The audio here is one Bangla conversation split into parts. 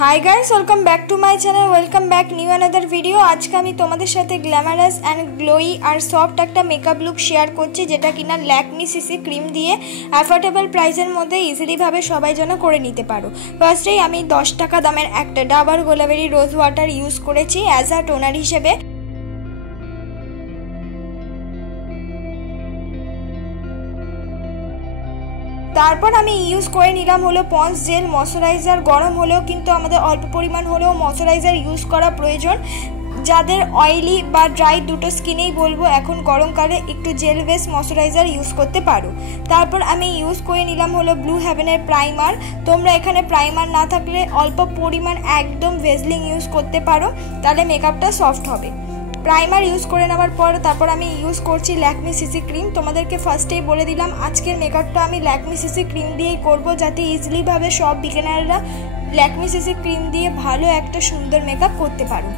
Hi guys, welcome back to my channel. Welcome back new another video. आज के आमी तोमादेर साथे ग्लैमारास एंड ग्लोई और सफ्ट एक मेकअप लुक शेयर करछि, जेटा किना लैक्मे सीसी क्रीम दिए अफोर्डेबल प्राइसर मध्य इजिली भावे सबाई जेन करे निते पारो। फार्स्टेई आमी 10 टाका दामेर एक Dabur Gulabari rose water use करेछि एज अ टोनार हिसेबे। तारपर आमी यूज करे निलाम हलो पन्स जेल मयश्चाराइजार। गरम हलेও किन्तु आमादेर अल्प परिमाण हलेও मयश्चाराइजार यूज करा प्रयोजन। जादेर ऑयली बा ड्राई दुटो स्किनेই बोलबो এখন গরমকালে একটু জেল বেস ময়শ্চারাইজার ইউজ করতে পারো। তারপর আমি ইউজ করে নিলাম হলো ব্লু হেভেনের প্রাইমার। তোমরা এখানে প্রাইমার না থাকলে অল্প পরিমাণ একদম ভেজলিং ইউজ করতে পারো, তাহলে মেকআপটা সফট হবে। प्राइमार यूज करे नेওয়ার পর তারপর আমি ইউজ করছি ল্যাকমে সিসি ক্রিম। তোমাদেরকে ফার্স্টেই বলে দিলাম আজকের মেকআপটা আমি ল্যাকমে সিসি ক্রিম দিয়েই করব, যাতে ইজিলি ভাবে সব বিগিনাররা ল্যাকমে সিসি ক্রিম দিয়ে ভালো একটা সুন্দর মেকআপ করতে পারো।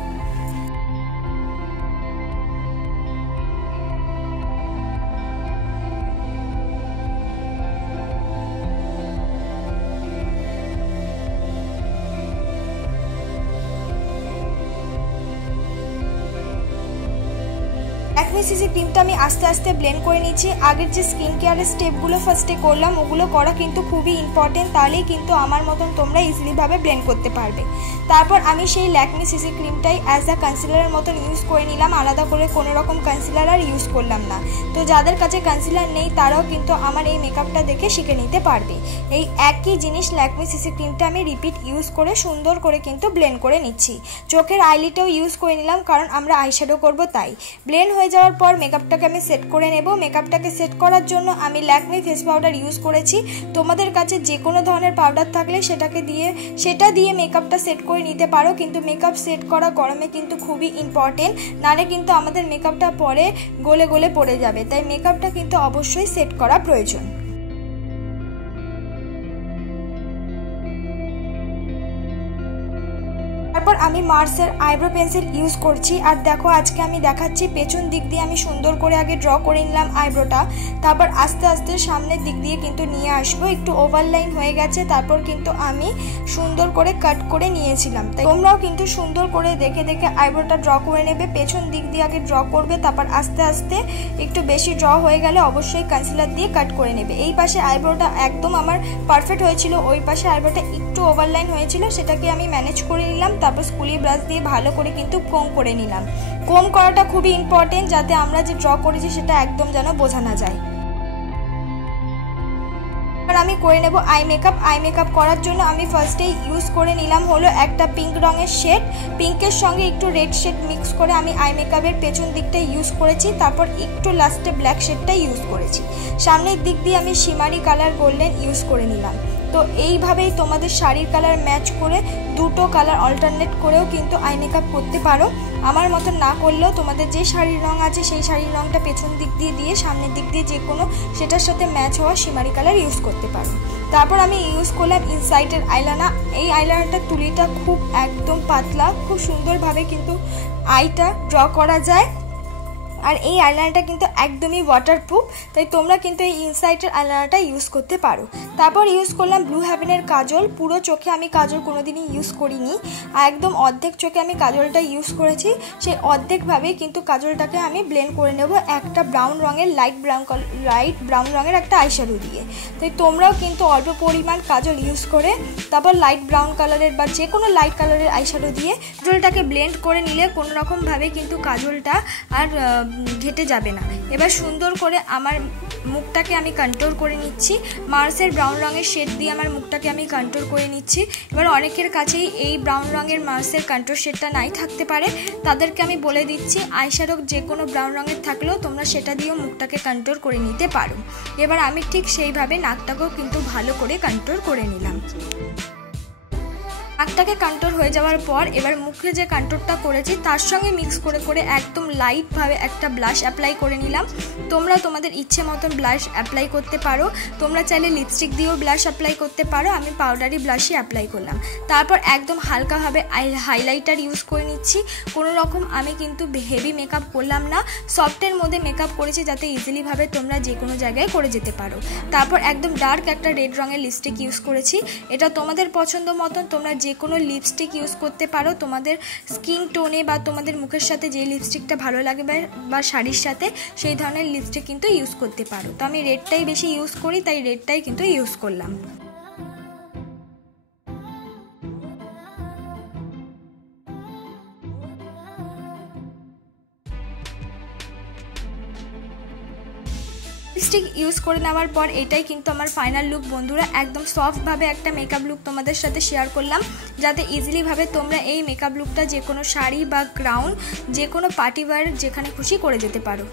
लैक्मे सीसी क्रीमटा आमी आस्ते आस्ते ब्लेंड करे निচ্ছি। आगे जो स्किन केयारेर स्टेपगुलो फार्स्टे करलाम ओगुलो करा किन्तु खूबই इम्पोर्टेंट, ताहलेই किन्तु आमार मतन तोमरा इजिली भावे ब्लेंड करते पारबे। तारपर आमी सेई लैक्मे सीसी क्रीमटाई एज अ कन्सिलारेर मतन यूज करे निलाम, आलादा करे कोनो रकम कन्सिलार आर यूज करलाम ना। तो जादेर काछे कन्सिलार नेই ताराও किन्तु आमार এই মেকআপটা দেখে শিখে নিতে পারবে। এই একই জিনিস लैक्मे सीसी क्रीमটা আমি রিপিট ইউজ করে সুন্দর করে কিন্তু ব্লেন্ড করে নিচ্ছি। চোখের আইলিডটাও ইউজ করে নিলাম, কারণ আমরা আইশ্যাডো করব তাই। ব্লেন্ড হয়ে যাওয়ার পর মেকআপটাকে আমি সেট করে নেব। মেকআপটাকে সেট করার জন্য আমি ল্যাকমে ফেস পাউডার ইউজ করেছি। তোমাদের কাছে যে কোনো ধরনের পাউডার থাকলে সেটা দিয়ে মেকআপটা সেট করে নিতে পারো, কিন্তু মেকআপ সেট করা গরমে কিন্তু খুবই ইম্পর্টেন্ট, নালে কিন্তু আমাদের মেকআপটা পরে গলে গলে পড়ে যাবে। তাই মেকআপটা কিন্তু অবশ্যই সেট করা প্রয়োজন। তারপর আমি মার্সের আইব্রো পেন্সিল ইউজ করছি। আর দেখো আজকে আমি দেখাচ্ছি পেছন দিক দিয়ে আমি সুন্দর করে আগে ড্র করে নিলাম আইব্রোটা, তারপর আস্তে আস্তে সামনের দিক দিয়ে কিন্তু নিয়ে আসবো। একটু ওভারলাইন হয়ে গেছে, তারপর কিন্তু আমি সুন্দর করে কাট করে নিয়েছিলাম। তাই তোমরাও কিন্তু সুন্দর করে দেখে দেখে আইব্রোটা ড্র করে নেবে। পেছন দিক দিয়ে আগে ড্র করবে, তারপর আস্তে আস্তে একটু বেশি ড্র হয়ে গেলে অবশ্যই কনসিলার দিয়ে কাট করে নেবে। এই পাশে আইব্রোটা একদম আমার পারফেক্ট হয়েছিল, ওই পাশে আইব্রোটা একটু ওভারলাইন হয়েছিল, সেটাকে আমি ম্যানেজ করে নিলাম। তারপর স্কুলি ব্রাশ দিয়ে ভালো করে কিন্তু কোম করে নিলাম। কোম করাটা খুবই ইম্পর্টেন্ট, যাতে আমরা যে ড্র করেছি সেটা একদম যেন বোঝা না যায়। আর আমি করে নেব আই মেকআপ। আই মেকআপ করার জন্য আমি ফার্স্টেই ইউজ করে নিলাম হলো একটা পিঙ্ক রঙের শেড। পিঙ্কের সঙ্গে একটু রেড শেড মিক্স করে আমি আই মেকআপের পেছন দিকটা ইউজ করেছি। তারপর একটু লাস্টে ব্ল্যাক শেডটা ইউজ করেছি। সামনের দিক দিয়ে আমি শিমারি কালার গোল্ডেন ইউজ করে নিলাম। তো এইভাবেই তোমাদের শাড়ির কালার ম্যাচ করে দুটো কালার অল্টারনেট করেও কিন্তু আই মেকআপ করতে পারো। আমার মতো না করলেও তোমাদের যে শাড়ির রং আছে সেই শাড়ির রংটা পেছন দিক দিয়ে দিয়ে সামনের দিক দিয়ে যে কোনো সেটার সাথে ম্যাচ হওয়া শিমারি কালার ইউজ করতে পারো। তারপর আমি ইউজ করলাম ইনসাইডের আইলাইনার। এই আইলাইনারটার তুলিটা খুব একদম পাতলা, খুব সুন্দরভাবে কিন্তু আইটা ড্র করা যায়। আর এই আইলাইনারটা কিন্তু একদমই ওয়াটারপ্রুফ, তাই তোমরা কিন্তু এই ইনসাইডের আইলাইনারটা ইউজ করতে পারো। তারপর ইউজ করলাম ব্লু হেভেনের কাজল। পুরো চোখে আমি কাজল কোনোদিনই ইউজ করিনি, আর একদম অর্ধেক চোখে আমি কাজলটা ইউজ করেছি। সেই অর্ধেকভাবেই কিন্তু কাজলটাকে আমি ব্লেন্ড করে নেব একটা ব্রাউন রঙের লাইট ব্রাউন রঙের একটা আইশ্যাডো দিয়ে। তাই তোমরাও কিন্তু অল্প পরিমাণ কাজল ইউজ করে তারপর লাইট ব্রাউন কালারের বা যে কোনো লাইট কালারের আইশ্যাডো দিয়ে কাজলটাকে ব্লেন্ড করে নিলে কোনো রকমভাবে কিন্তু কাজলটা আর ঘেটে যাবে না। এবার সুন্দর করে আমার মুখটাকে আমি কন্ট্রোল করে নিচ্ছি। মার্সের ব্রাউন রঙের শেড দিয়ে আমার মুখটাকে আমি কন্ট্রোল করে নিচ্ছি। এবার অনেকের কাছেই এই ব্রাউন রঙের মার্সের কন্ট্রোল শেডটা নাই থাকতে পারে, তাদেরকে আমি বলে দিচ্ছি আইশ্যাডো যে কোনো ব্রাউন রঙের থাকলেও তোমরা সেটা দিয়েও মুখটাকে কন্ট্রোল করে নিতে পারো। এবার আমি ঠিক সেইভাবে নাকটাকেও কিন্তু ভালো করে কন্ট্রোল করে নিলাম। নাকটাকে কন্ট্রোল হয়ে যাওয়ার পর এবার মুখে যে কন্ট্রোলটা করেছি তার সঙ্গে মিক্স করে করে একদম লাইটভাবে একটা ব্লাশ অ্যাপ্লাই করে নিলাম। তোমরা তোমাদের ইচ্ছে মতন ব্লাশ অ্যাপ্লাই করতে পারো, তোমরা চাইলে লিপস্টিক দিয়েও ব্লাশ অ্যাপ্লাই করতে পারো। আমি পাউডারি ব্লাশই অ্যাপ্লাই করলাম। তারপর একদম হালকাভাবে হাইলাইটার ইউজ করে নিচ্ছি। কোনো রকম আমি কিন্তু হেভি মেকআপ করলাম না, সফটের মধ্যে মেকআপ করেছি যাতে ইজিলিভাবে তোমরা যে কোনো জায়গায় করে যেতে পারো। তারপর একদম ডার্ক একটা রেড রঙের লিপস্টিক ইউজ করেছি। এটা তোমাদের পছন্দ মতন তোমরা যে যে কোনো লিপস্টিক ইউজ করতে পারো, তোমাদের স্কিন টোনে বা তোমাদের মুখের সাথে যে লিপস্টিকটা ভালো লাগবে বা শাড়ির সাথে সেই ধরনের লিপস্টিক কিন্তু ইউজ করতে পারো। তো আমি রেডটাই বেশি ইউজ করি, তাই রেডটাই কিন্তু ইউজ করলাম। লিপস্টিক ইউজ করে নেওয়ার পর এটাই কিন্তু আমার ফাইনাল লুক বন্ধুরা। একদম সফটভাবে একটা মেকআপ লুক তোমাদের সাথে শেয়ার করলাম, যাতে ইজিলিভাবে তোমরা এই মেকআপ লুকটা যে কোনো শাড়ি বা গাউন, যে কোনো পার্টি ওয়্যার যেখানে খুশি করে যেতে পারো।